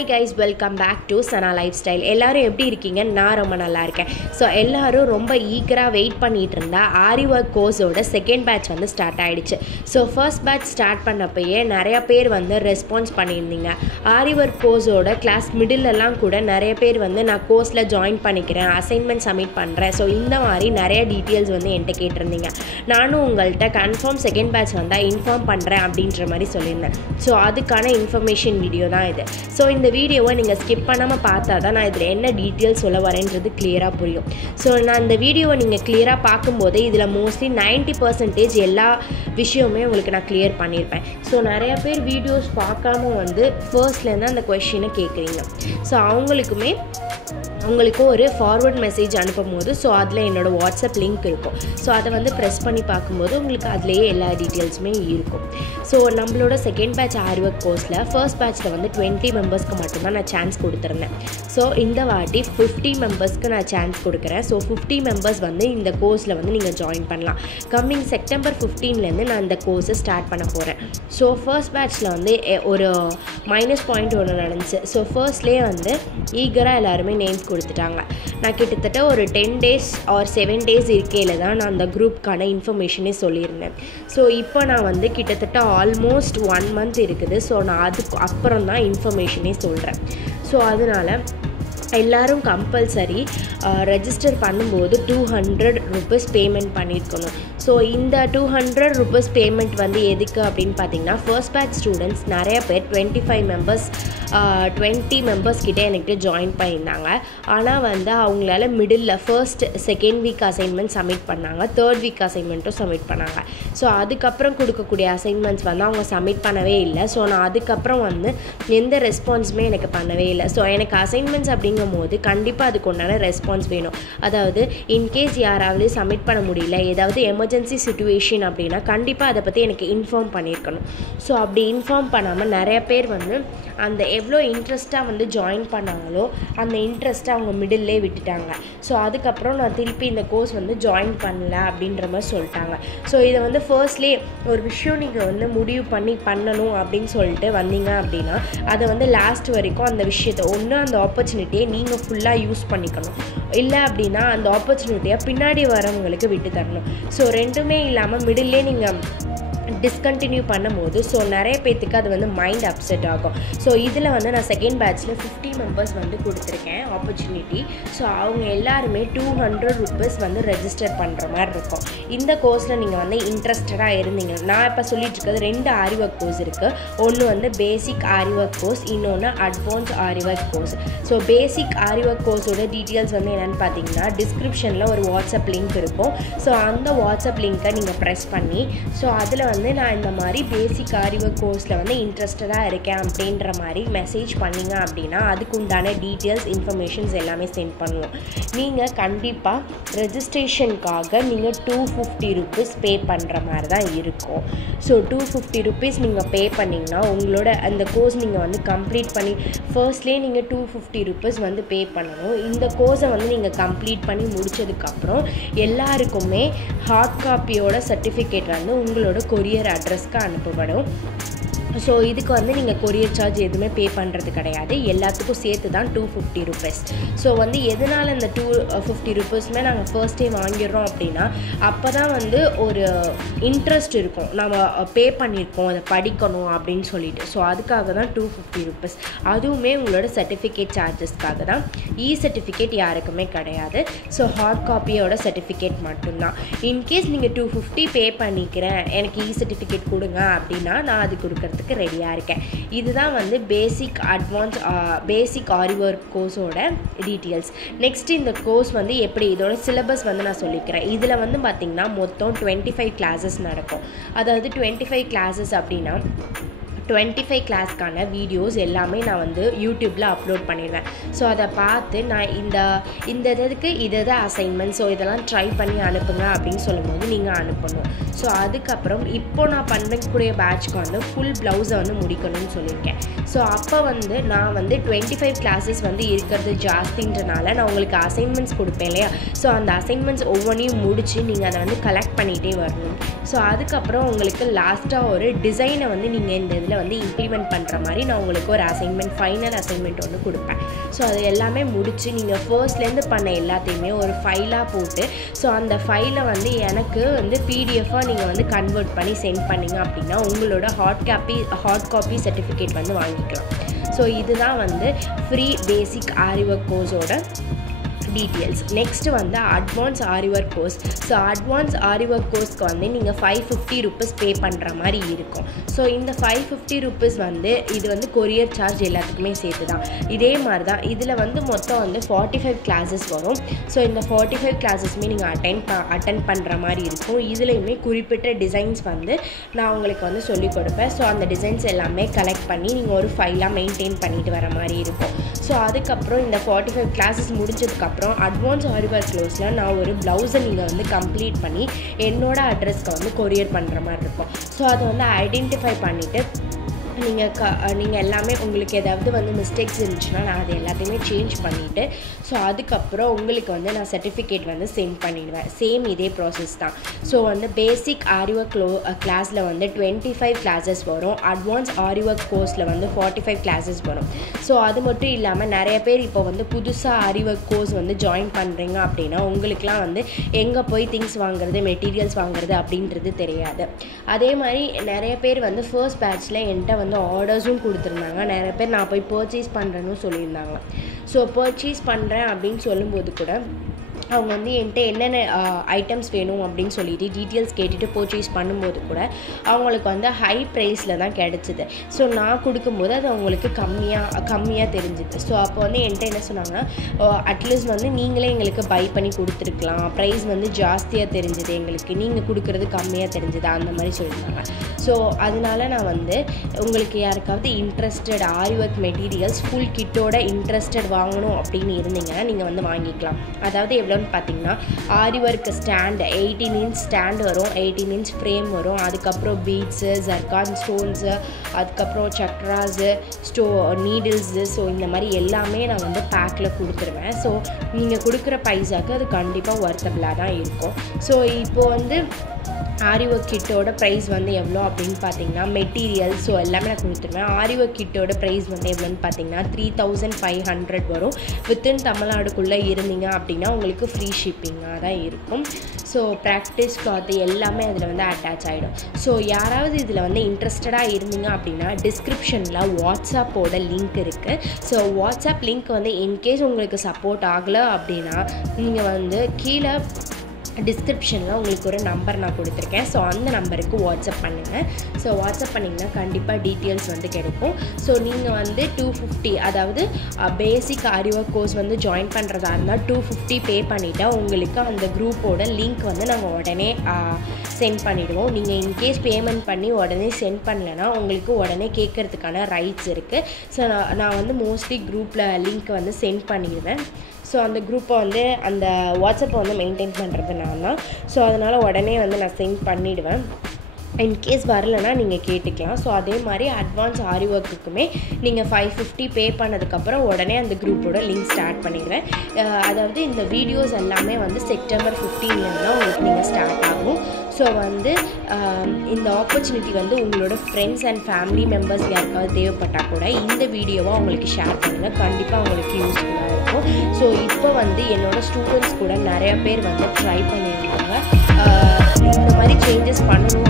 Hi guys, welcome back to Sana Lifestyle. எல்லாரும் எப்படி இருக்கீங்க? நான் ரொம்ப நல்லா இருக்கேன். ஸோ எல்லாரும் ரொம்ப ஈகராக வெயிட் பண்ணிட்டு இருந்தா ஆரி ஒர்க் கோர்ஸோட செகண்ட் பேட்ச் வந்து ஸ்டார்ட் ஆகிடுச்சு. ஸோ ஃபர்ஸ்ட் பேட்ச் ஸ்டார்ட் பண்ணப்பயே நிறைய பேர் வந்து ரெஸ்பான்ஸ் பண்ணியிருந்தீங்க. ஆரி ஒர்க் கோர்ஸோட கிளாஸ் மிடிலெல்லாம் கூட நிறைய பேர் வந்து நான் கோர்ஸில் ஜாயின் பண்ணிக்கிறேன், அசைன்மெண்ட் சப்மிட் பண்ணுறேன். ஸோ இந்த மாதிரி நிறைய டீட்டெயில்ஸ் வந்து என்கிட்ட கேட்டிருந்தீங்க. நானும் உங்கள்கிட்ட கன்ஃபார்ம் செகண்ட் பேட்ச் வந்தால் இன்ஃபார்ம் பண்ணுறேன் அப்படின்ற மாதிரி சொல்லியிருந்தேன். ஸோ அதுக்கான இன்ஃபர்மேஷன் வீடியோ தான் இது. ஸோ இந்த வீடியோவை நீங்கள் ஸ்கிப் பண்ணாமல் பார்த்தா தான் நான் இதில் என்ன டீட்டெயில்ஸ் சொல்ல வரேன்றது கிளியராக புரியும். ஸோ நான் இந்த வீடியோவை நீங்கள் கிளியராக பார்க்கும்போது இதில் மோஸ்ட்லி 90% எல்லா விஷயமுமே உங்களுக்கு நான் கிளியர் பண்ணியிருப்பேன். ஸோ நிறையா பேர் வீடியோஸ் பார்க்காம வந்து ஃபர்ஸ்ட்லேருந்து அந்த கொஷினை கேட்குறீங்க. ஸோ அவங்களுக்கு ஒரு ஃபார்வர்ட் மெசேஜ் அனுப்பும் போது ஸோ அதில் என்னோடய வாட்ஸ்அப் லிங்க் இருக்கும். ஸோ அதை வந்து ப்ரெஸ் பண்ணி பார்க்கும்போது உங்களுக்கு அதிலேயே எல்லா டீட்டெயில்ஸுமே இருக்கும். ஸோ நம்மளோட செகண்ட் பேட்ச் ஆரி ஒர்க் கோர்ஸில் ஃபர்ஸ்ட் பேட்ச்சில் வந்து 20 மெம்பர்ஸ்க்கு மட்டும்தான் நான் சான்ஸ் கொடுத்துருந்தேன். ஸோ இந்த வாட்டி 50 மெம்பர்ஸ்க்கு நான் சான்ஸ் கொடுக்குறேன். ஸோ 50 மெம்பர்ஸ் வந்து இந்த கோர்ஸில் வந்து நீங்கள் ஜாயின் பண்ணலாம். கம்மிங் செப்டம்பர் 15லேருந்து நான் இந்த கோர்ஸை ஸ்டார்ட் பண்ண போகிறேன். ஸோ ஃபர்ஸ்ட் பேட்ச்சில் வந்து ஒரு மைனஸ் பாயிண்ட் ஒன்று நடந்துச்சு. ஸோ ஃபர்ஸ்ட்லேயே வந்து ஈகராக எல்லாருமே நேம்ஸ் கொடுத்துட்டாங்க. நான் கிட்டத்தட்ட ஒரு 10 days ஆர் 7 days இருக்கையில் தான் நான் அந்த குரூப்க்கான இன்ஃபர்மேஷனே சொல்லியிருந்தேன். ஸோ இப்போ நான் வந்து கிட்டத்தட்ட ஆல்மோஸ்ட் 1 month இருக்குது. ஸோ நான் அதுக்கு அப்புறம் தான் இன்ஃபர்மேஷனே சொல்கிறேன். ஸோ அதனால் எல்லோரும் கம்பல்சரி ரெஜிஸ்டர் பண்ணும்போது 200 rupees பேமெண்ட் பண்ணியிருக்கணும். ஸோ இந்த 200 rupees பேமெண்ட் வந்து எதுக்கு அப்படின்னு பார்த்தீங்கன்னா, ஃபர்ஸ்ட் பேட்ச் ஸ்டூடெண்ட்ஸ் நிறைய பேர் 20 மெம்பர்ஸ் கிட்டே என்கிட்ட ஜாயின் பண்ணியிருந்தாங்க. ஆனால் வந்து அவங்களால middle first second week assignment submit பண்ணாங்க, தேர்ட் வீக் அசைன்மெண்ட்டும் சப்மிட் பண்ணாங்க. ஸோ அதுக்கப்புறம் கொடுக்கக்கூடிய அசைன்மெண்ட்ஸ் வந்து அவங்க சப்மிட் பண்ணவே இல்லை. ஸோ நான் அதுக்கப்புறம் வந்து எந்த ரெஸ்பான்ஸுமே எனக்கு பண்ணவே இல்லை. ஸோ எனக்கு அசைன்மெண்ட்ஸ் அப்படிங்கும் போது கண்டிப்பாக அதுக்கு உண்டான ரெஸ்பான்ஸ் வேணும். அதாவது இன்கேஸ் யாராவது சப்மிட் பண்ண முடியல, ஏதாவது எமர்ஜென்சி சிச்சுவேஷன் அப்படின்னா கண்டிப்பாக அதை பற்றி எனக்கு இன்ஃபார்ம் பண்ணியிருக்கணும். ஸோ அப்படி இன்ஃபார்ம் பண்ணாமல் நிறைய பேர் வந்து அந்த எவ்வளோ இன்ட்ரெஸ்ட்டாக வந்து ஜாயின் பண்ணாங்களோ அந்த இன்ட்ரெஸ்ட்டை அவங்க மிடில்லே விட்டுட்டாங்க. ஸோ அதுக்கப்புறம் நான் திருப்பி இந்த கோர்ஸ் வந்து ஜாயின் பண்ணல அப்படின்ற மாதிரி சொல்லிட்டாங்க. ஸோ இதை வந்து ஃபர்ஸ்ட்லேயே ஒரு விஷயம் நீங்கள் வந்து முடிவு பண்ணணும் அப்படின்னு சொல்லிட்டு வந்தீங்க அப்படின்னா அதை வந்து லாஸ்ட் வரைக்கும் அந்த விஷயத்தை ஒன்று அந்த ஆப்பர்ச்சுனிட்டியை நீங்கள் ஃபுல்லாக யூஸ் பண்ணிக்கணும். இல்லை அப்படின்னா அந்த ஆப்பர்ச்சுனிட்டியை பின்னாடி வரவங்களுக்கு விட்டு தரணும். ஸோ ரெண்டுமே இல்லாமல் மிடில்லே நீங்கள் டிஸ்கண்டினியூ பண்ணும்போது ஸோ நிறைய பேர்த்துக்கு அது வந்து மைண்ட் அப்செட் ஆகும். ஸோ இதில் வந்து நான் செகண்ட் பேட்ச்சில் 50 மெம்பர்ஸ் வந்து கொடுத்துருக்கேன் ஆப்பர்ச்சுனிட்டி. ஸோ அவங்க எல்லாருமே 200 rupees வந்து ரெஜிஸ்டர் பண்ணுற மாதிரி இருக்கும். இந்த கோர்ஸில் நீங்கள் வந்து இன்ட்ரெஸ்டடாக இருந்தீங்க, நான் இப்போ சொல்லிட்டு இருக்கிறது 2 ஆரி ஒர்க் கோர்ஸ் இருக்குது. ஒன்று வந்து பேசிக் ஆரி ஒர்க் கோர்ஸ், இன்னொன்று அட்வான்ஸ் ஆரி ஒர்க் கோர்ஸ். ஸோ பேசிக் ஆரி ஒர்க் கோர்ஸோட டீட்டெயில்ஸ் வந்து என்னென்னு பார்த்தீங்கன்னா டிஸ்கிரிப்ஷனில் ஒரு வாட்ஸ்அப் லிங்க் இருக்கும். ஸோ அந்த வாட்ஸ்அப் லிங்க்கை நீங்கள் ப்ரெஸ் பண்ணி ஸோ அதில் வந்து நான் இந்த மாதிரி பேசிக் ஆரி ஒர்க் கோர்ஸில் வந்து இன்ட்ரெஸ்டடாக இருக்கேன் அப்படின்ற மாதிரி மெசேஜ் பண்ணிங்க அப்படின்னா அதுக்கு உண்டான டீட்டெயில்ஸ் இன்ஃபர்மேஷன்ஸ் எல்லாமே சென்ட் பண்ணுவோம். நீங்கள் கண்டிப்பாக ரெஜிஸ்ட்ரேஷனுக்காக நீங்கள் 250 rupees பே பண்ணுற மாதிரி தான் இருக்கும். ஸோ 250 rupees நீங்கள் பே பண்ணிங்கன்னா உங்களோட அந்த கோர்ஸ் நீங்கள் வந்து கம்ப்ளீட் பண்ணி ஃபர்ஸ்ட்லேயே நீங்கள் 250 rupees வந்து பே பண்ணணும். இந்த கோர்ஸை வந்து நீங்கள் கம்ப்ளீட் பண்ணி முடித்ததுக்கப்புறம் எல்லாருக்குமே ஹார்ட் காப்பியோட சர்டிஃபிகேட் வந்து உங்களோட கொரியர் அட்ரஸ்க்கு அனுப்பப்படும். ஸோ இதுக்கு வந்து நீங்கள் கொரியர் சார்ஜ் எதுவுமே பே பண்ணுறது கிடையாது. எல்லாத்துக்கும் சேர்த்து தான் 250 rupees. ஸோ வந்து எதனால் இந்த 250 rupeesமே நாங்கள் ஃபர்ஸ்டே வாங்கிடுறோம் அப்படின்னா அப்போ தான் வந்து ஒரு இன்ட்ரெஸ்ட் இருக்கும், நம்ம பே பண்ணியிருக்கோம் அதை படிக்கணும் அப்படின்னு சொல்லிட்டு. ஸோ அதுக்காக தான் 250 rupees. அதுவுமே உங்களோட சர்டிஃபிகேட் சார்ஜஸ்க்காக தான். சர்டிஃபிகேட் யாருக்குமே கிடையாது. ஸோ ஹார்ட் காப்பியோட சர்டிஃபிகேட் மட்டும்தான். இன்கேஸ் நீங்கள் 250 பே பண்ணிக்கிறேன் எனக்கு சர்டிஃபிகேட் கொடுங்க அப்படின்னா நான் அது கொடுக்குறதுக்கு ரெடியாக இருக்கேன். இதுதான் வந்து பேசிக் ஆரி ஒர்க் கோர்ஸோட டீட்டெயில்ஸ். நெக்ஸ்ட் இந்த கோர்ஸ் வந்து எப்படி இதோட சிலபஸ் வந்து நான் சொல்லிக்கிறேன். இதில் வந்து பார்த்திங்கன்னா மொத்தம் 25 classes நடக்கும். அதாவது 25 classes அப்படின்னா 25 கிளாஸ்க்கான வீடியோஸ் எல்லாமே நான் வந்து யூடியூப்பில் அப்லோட் பண்ணிடுவேன். ஸோ அதை பார்த்து நான் இந்த இதுக்கு இதை அசைன்மெண்ட் ஸோ இதெல்லாம் ட்ரை பண்ணி அனுப்புங்க அப்படின்னு சொல்லும்போது நீங்கள் அனுப்பணும். ஸோ அதுக்கப்புறம் இப்போ நான் பண்ணக்கூடிய பேட்ச்க்கு வந்து ஃபுல் ப்ளவுஸை வந்து முடிக்கணும்னு சொல்லியிருக்கேன். ஸோ அப்போ வந்து நான் வந்து 25 கிளாஸஸ் வந்து இருக்கிறது ஜாஸ்தின்றனால நான் உங்களுக்கு அசைன்மெண்ட்ஸ் கொடுப்பேன் இல்லையா. ஸோ அந்த அசைன்மெண்ட்ஸ் ஒவ்வொன்றையும் முடித்து நீங்கள் அதை வந்து கலெக்ட் பண்ணிகிட்டே வரணும். ஸோ அதுக்கப்புறம் உங்களுக்கு லாஸ்ட்டாக ஒரு டிசைனை வந்து நீங்கள் இந்த இதில் வந்து இம்ப்ளிமெண்ட் பண்ணுற மாதிரி நான் உங்களுக்கு ஒரு அசைன்மெண்ட் ஃபைனல் அசைன்மெண்ட் ஒன்று கொடுப்பேன். ஸோ அது எல்லாமே முடித்து நீங்கள் ஃபர்ஸ்ட்லேருந்து பண்ண எல்லாத்தையுமே ஒரு ஃபைலாக போட்டு ஸோ அந்த ஃபைலை வந்து எனக்கு வந்து பிடிஎஃபாக நீங்கள் வந்து கன்வெர்ட் பண்ணி சென்ட் பண்ணிங்க அப்படின்னா உங்களோட ஹார்ட் காப்பி சர்டிஃபிகேட் வந்து வாங்கிக்கலாம். ஸோ இதுதான் வந்து ஃப்ரீ பேசிக் ஆரி ஒர்க் கோர்ஸோட டீட்டெயில்ஸ். நெக்ஸ்ட்டு வந்து அட்வான்ஸ் ஆரி ஒர்க் கோர்ஸ். ஸோ அட்வான்ஸ் ஆரி ஒர்க் கோர்ஸ்க்கு வந்து நீங்கள் 550 rupees பே பண்ணுற மாதிரி இருக்கும். ஸோ இந்த 550 rupees வந்து இது வந்து கொரியர் சார்ஜ் எல்லாத்துக்குமே சேர்த்து தான். இதே மாதிரி தான் இதில் வந்து மொத்தம் வந்து 45 classes வரும். ஸோ இந்த 45 classes-மே நீங்கள் அட்டன் பண்ணுற மாதிரி இருக்கும். இதுலேயுமே குறிப்பிட்ட டிசைன்ஸ் வந்து நான் உங்களுக்கு வந்து சொல்லிக் கொடுப்பேன். ஸோ அந்த டிசைன்ஸ் எல்லாமே கலெக்ட் பண்ணி நீங்கள் ஒரு ஃபைலாக மெயின்டைன் பண்ணிட்டு வர மாதிரி இருக்கும். ஸோ அதுக்கப்புறம் இந்த 45 classes முடிஞ்சதுக்கப்புறம் அட்வான்ஸ் ஆரி ஒர்க் கோர்ஸில் நான் ஒரு ப்ளவுஸை நீங்கள் வந்து கம்ப்ளீட் பண்ணி என்னோட அட்ரஸ்க்கு வந்து கொரியர் பண்ணுற மாதிரி இருக்கும். ஸோ அதை வந்து ஐடென்டிஃபை பண்ணிவிட்டு நீங்கள் எல்லாமே உங்களுக்கு ஏதாவது வந்து மிஸ்டேக்ஸ் இருந்துச்சுன்னா நான் அதை எல்லாத்தையுமே சேஞ்ச் பண்ணிவிட்டு ஸோ அதுக்கப்புறம் உங்களுக்கு வந்து நான் சர்டிஃபிகேட் வந்து சென்ட் பண்ணிடுவேன். சேம் இதே ப்ராசஸ் தான். ஸோ வந்து பேசிக் ஆரி ஒர்க் கிளாஸில் வந்து 25 classes வரும். அட்வான்ஸ் ஆரி ஒர்க் கோர்ஸில் வந்து 45 classes வரும். ஸோ அது மட்டும் இல்லாமல் நிறைய பேர் இப்போ வந்து புதுசாக ஆரி ஒர்க் கோர்ஸ் வந்து ஜாயின் பண்ணுறீங்க அப்படின்னா உங்களுக்குலாம் வந்து எங்கே போய் திங்ஸ் வாங்குறது மெட்டீரியல்ஸ் வாங்குறது அப்படின்றது தெரியாது. அதே மாதிரி நிறைய பேர் வந்து ஃபர்ஸ்ட் பேட்ச்சில் என்கிட்ட வந்து ஆர்டர்ஸும் கொடுத்துருந்தாங்க. நிறைய பேர் நான் போய் பர்ச்சேஸ் பண்ணுறேன்னு சொல்லியிருந்தாங்க. ஸோ பர்ச்சேஸ் பண்ணுறேன் அப்படின்னு சொல்லும்போது கூட அவங்க வந்து என்கிட்ட என்னென்ன ஐட்டம்ஸ் வேணும் அப்படின்னு சொல்லிட்டு டீட்டெயில்ஸ் கேட்டுட்டு பர்ச்சேஸ் பண்ணும்போது கூட அவங்களுக்கு வந்து ஹை ப்ரைஸில் தான் கிடச்சிது. ஸோ நான் கொடுக்கும்போது அது அவங்களுக்கு கம்மியாக தெரிஞ்சுது. ஸோ அப்போ வந்து என்கிட்ட என்ன சொன்னாங்கன்னா அட்லீஸ்ட் வந்து நீங்களே எங்களுக்கு பை பண்ணி கொடுத்துருக்கலாம், ப்ரைஸ் வந்து ஜாஸ்தியாக தெரிஞ்சுது எங்களுக்கு, நீங்கள் கொடுக்குறது கம்மியாக தெரிஞ்சுது அந்த மாதிரி சொல்லியிருந்தாங்க. ஸோ அதனால நான் வந்து உங்களுக்கு யாருக்காவது இன்ட்ரெஸ்டட் ஆரி ஒர்க் மெட்டீரியல்ஸ் ஃபுல் கிட்டோட இன்ட்ரெஸ்டட் வாங்கணும் அப்படின்னு இருந்தீங்கன்னா நீங்கள் வந்து வாங்கிக்கலாம். அதாவது எவ்வளோ பார்த்தீங்கன்னா ஆரி ஒர்க் ஸ்டாண்ட் 18 inch ஸ்டாண்ட் வரும், 18 inch ஃப்ரேம் வரும், அதுக்கப்புறம் பீட்ஸு, ஜர்கான் ஸ்டோன்ஸு, அதுக்கப்புறம் சக்ராஸு, நீடில்ஸு. ஸோ இந்த மாதிரி எல்லாமே நான் வந்து பேக்கில் கொடுத்துருவேன். ஸோ நீங்கள் கொடுக்குற பைசாவுக்கு அது கண்டிப்பாக ஒர்த்தபிளாக தான் இருக்கும். ஸோ இப்போது வந்து ஆரி ஒர்க் கிட்டோட ப்ரைஸ் வந்து எவ்வளோ அப்படின்னு பார்த்தீங்கன்னா மெட்டீரியல் ஸோ எல்லாமே நான் கொடுத்துருவேன். ஆரி ஒர்க் கிட்டோட ப்ரைஸ் வந்து எவ்வளோன்னு பார்த்தீங்கன்னா 3500 வரும். வித்தின் தமிழ்நாடுக்குள்ளே இருந்தீங்க அப்படின்னா உங்களுக்கு ஃப்ரீ ஷிப்பிங்காக தான் இருக்கும். ஸோ ப்ராக்டிஸ் கிளாத்து எல்லாமே அதில் வந்து அட்டாச் ஆகிடும். ஸோ யாராவது இதில் வந்து இன்ட்ரெஸ்டடாக இருந்தீங்க அப்படின்னா டிஸ்கிரிப்ஷனில் வாட்ஸ்அப்போட லிங்க் இருக்குது. ஸோ வாட்ஸ்அப் லிங்க் வந்து இன்கேஸ் உங்களுக்கு சப்போர்ட் ஆகலை அப்படின்னா நீங்கள் வந்து கீழே டிஸ்கிரிப்ஷனில் உங்களுக்கு ஒரு நம்பர் நான் கொடுத்துருக்கேன். ஸோ அந்த நம்பருக்கு வாட்ஸ்அப் பண்ணுங்கள். ஸோ வாட்ஸ்அப் பண்ணிங்கன்னா கண்டிப்பாக டீட்டெயில்ஸ் வந்து கிடைக்கும். ஸோ நீங்கள் வந்து 250 அதாவது பேசிக் ஆரி ஒர்க் கோர்ஸ் வந்து ஜாயின் பண்ணுறதா இருந்தால் 250 பே பண்ணிவிட்டா உங்களுக்கு அந்த குரூப்போட லிங்க் வந்து நாங்கள் உடனே சென்ட் பண்ணிவிடுவோம். நீங்கள் இன்கேஸ் பேமெண்ட் பண்ணி உடனே சென்ட் பண்ணலைன்னா உங்களுக்கு உடனே கேட்குறதுக்கான ரைட்ஸ் இருக்குது. ஸோ நான் வந்து மோஸ்ட்லி குரூப்பில் லிங்க் வந்து சென்ட் பண்ணிடுவேன். ஸோ அந்த குரூப்பை வந்து அந்த வாட்ஸ்அப்பை வந்து மெயின்டைன் பண்ணுறது நான் தான். ஸோ அதனால் உடனே வந்து நான் சென்ட் பண்ணிவிடுவேன். இன்கேஸ் வரலைன்னா நீங்கள் கேட்டுக்கலாம். ஸோ அதே மாதிரி அட்வான்ஸ் ஆரி ஒர்க்குக்குமே நீங்கள் 550 பே பண்ணதுக்கப்புறம் உடனே அந்த குரூப்போட லிங்க் ஸ்டார்ட் பண்ணிடுவேன். அதாவது இந்த வீடியோஸ் எல்லாமே வந்து செப்டம்பர் 15 தான் உங்களுக்கு நீங்கள் ஸ்டார்ட் ஆகும். ஸோ வந்து இந்த ஆப்பர்ச்சுனிட்டி வந்து உங்களோட ஃப்ரெண்ட்ஸ் அண்ட் ஃபேமிலி மெம்பர்ஸ் யாருக்காவது தேவைப்பட்டால் கூட இந்த வீடியோவை அவங்களுக்கு ஷேர் பண்ணுங்கள். கண்டிப்பாக அவங்களுக்கு யூஸ்ஃபுல்லாக இருக்கும். ஸோ இப்போ வந்து என்னோடய ஸ்டூடெண்ட்ஸ் கூட நிறையா பேர் வந்து ட்ரை பண்ணியிருக்காங்க இந்த மாதிரி சேஞ்சஸ் பண்ணணும்